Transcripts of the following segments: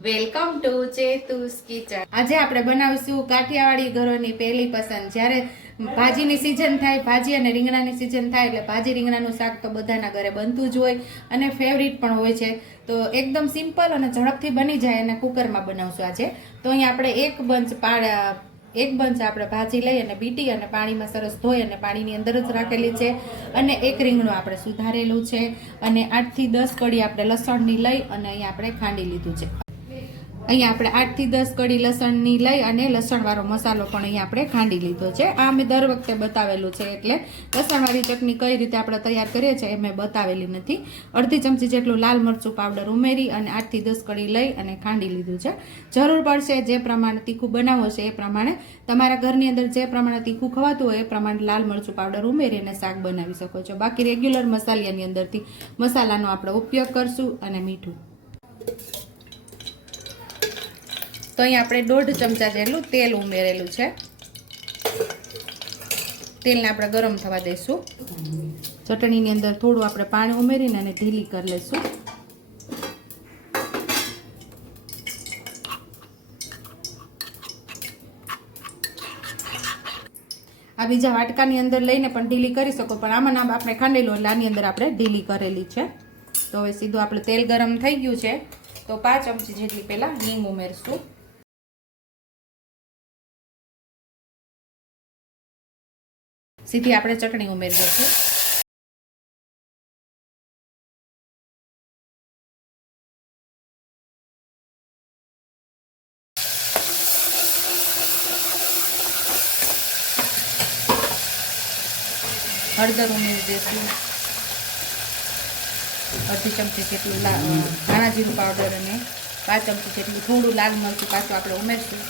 Welcome to ચેતુસ kitchen. આજે આપણે બનાવીશું કાઠિયાવાડી ઘરોની પહેલી પસંદ. જ્યારે ભાજીની સિઝન થાય, ભાજી અને રીંગણાની સિઝન થાય, એટલે ભાજી, રીંગણાનું શાક તો બધાના ઘરે બનતું જ હોય અને ફેવરિટ પણ હોય છે. તો એકદમ સિમ્પલ અને ઝડપથી બની જાય અને કુકરમાં બનાવશું આજે. તો અહીંયા આપણે એક બંચ પાડા, એક બંચ આપણે ભાજી લઈ અને બીટી અને પાણીમાં સરસ ધોઈ અને પાણીની અંદર જ રાખેલી છે. અને એક રીંગણું આપણે સુધારેલું છે. અને આઠથી દસ કડી આપણે લસણની લઈ અને અહીંયા આપણે ખાંડી લીધું છે. અહીંયા આપણે આઠથી દસ કડી લસણની લઈ અને લસણવાળો મસાલો પણ અહીંયા આપણે ખાંડી લીધો છે. આ મેં દર વખતે બતાવેલું છે એટલે લસણવાળી ચટણી કઈ રીતે આપણે તૈયાર કરીએ છીએ એ મેં બતાવેલી નથી. અડધી ચમચી જેટલું લાલ મરચું પાવડર ઉમેરી અને આઠથી દસ કડી લઈ અને ખાંડી લીધું છે. જરૂર પડશે જે પ્રમાણે તીખું બનાવવું છે એ પ્રમાણે તમારા ઘરની અંદર જે પ્રમાણે તીખું ખવાતું હોય એ પ્રમાણે લાલ મરચું પાવડર ઉમેરી અને શાક બનાવી શકો છો. બાકી રેગ્યુલર મસાલિયાની અંદરથી મસાલાનો આપણે ઉપયોગ કરશું અને મીઠું તો અહીં આપણે દોઢ ચમચા જેટલું તેલ ઉમેરેલું છે. તેલને આપણે ગરમ થવા દઈશું. ચટણીની અંદર થોડું આપણે પાણી ઉમેરીને અને ઢીલી કરી લઈશું. આ બીજા વાટકાની અંદર લઈને પણ ઢીલી કરી શકો, પણ આમાં નામ આપણે ખાંડેલું એટલે આની અંદર આપણે ઢીલી કરેલી છે. તો હવે સીધું આપણે તેલ ગરમ થઈ ગયું છે. તો પાંચ ચમચી જેટલી પહેલાં હિંગ ઉમેરશું. સીધી આપણે ચટણી ઉમેરી દઈશું હળદર ઉમેરી દઈશું અડધી ચમચી જેટલું ધાણા જીરું પાવડર અને પાંચ ચમચી જેટલું થોડું લાલ મરચું પાછું આપણે ઉમેરશું.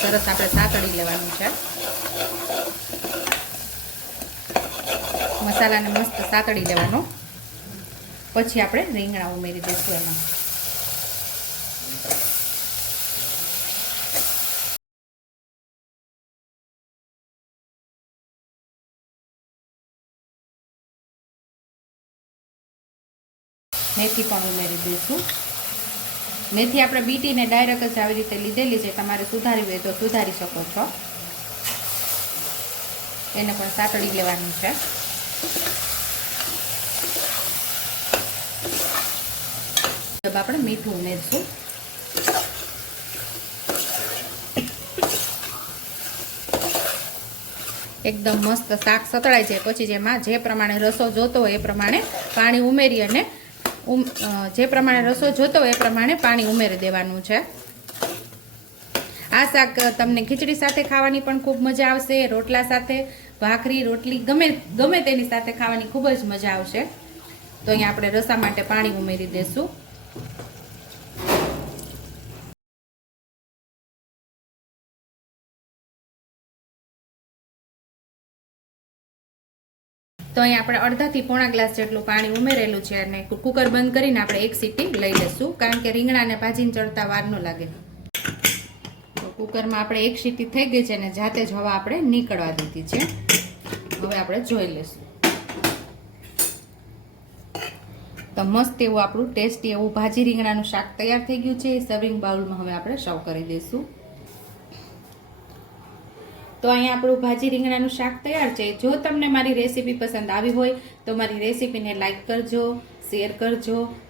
સરસ આપણે સાતળી લેવાનું છે. મસાલાને મસ્ત સાતળી લેવાનો. પછી આપણે રીંગણા ઉમેરી દઈશું એમાં. મેથી પણ ઉમેરી દઈશું. મેથી આપણે બીટીને ડાયરેક્ટ જ આવી રીતે લીધેલી છે. તમારે સુધારવી હોય તો સુધારી શકો છો. એને પણ સાતળી લેવાનું છે. આપણે મીઠું ઉમેરશું. એકદમ મસ્ત શાક સતળાય છે. પછી જેમાં જે પ્રમાણે રસો જોતો હોય એ પ્રમાણે પાણી ઉમેરી અને જે પ્રમાણે રસો જોતો હોય એ પ્રમાણે પાણી ઉમેરી દેવાનું છે. આ શાક તમને ખીચડી સાથે ખાવાની પણ ખૂબ મજા આવશે, રોટલા સાથે ભાખરી, રોટલી ગમે ગમે તેની સાથે ખાવાની ખૂબ જ મજા આવશે. તો અહીંયા આપણે રસા માટે પાણી ઉમેરી દઈશું તો અહીં આપણે અડધાથી પોણા ગ્લાસ જેટલું પાણી ઉમેરેલું છે અને કુકર બંધ કરીને આપણે એક સીટી લઈ લઈશું કારણ કે રીંગણાને ભાજીને ચડતા વાર ન લાગે. કુકરમાં આપણે એક સીટી થઈ ગઈ છે અને જાતે જ હવા આપણે નીકળવા દીધી છે. હવે આપણે જોઈ લઈશું. તો મસ્ત એવું આપણું ટેસ્ટી એવું ભાજી રીંગણાનું શાક તૈયાર થઈ ગયું છે. એ સર્વિંગ બાઉલમાં હવે આપણે સર્વ કરી દઈશું. તો અહીંયા આપણું ભાજી રીંગણાનું શાક તૈયાર છે. જો તમને મારી રેસીપી પસંદ આવી હોય તો મારી રેસીપીને લાઈક કરજો શેર કરજો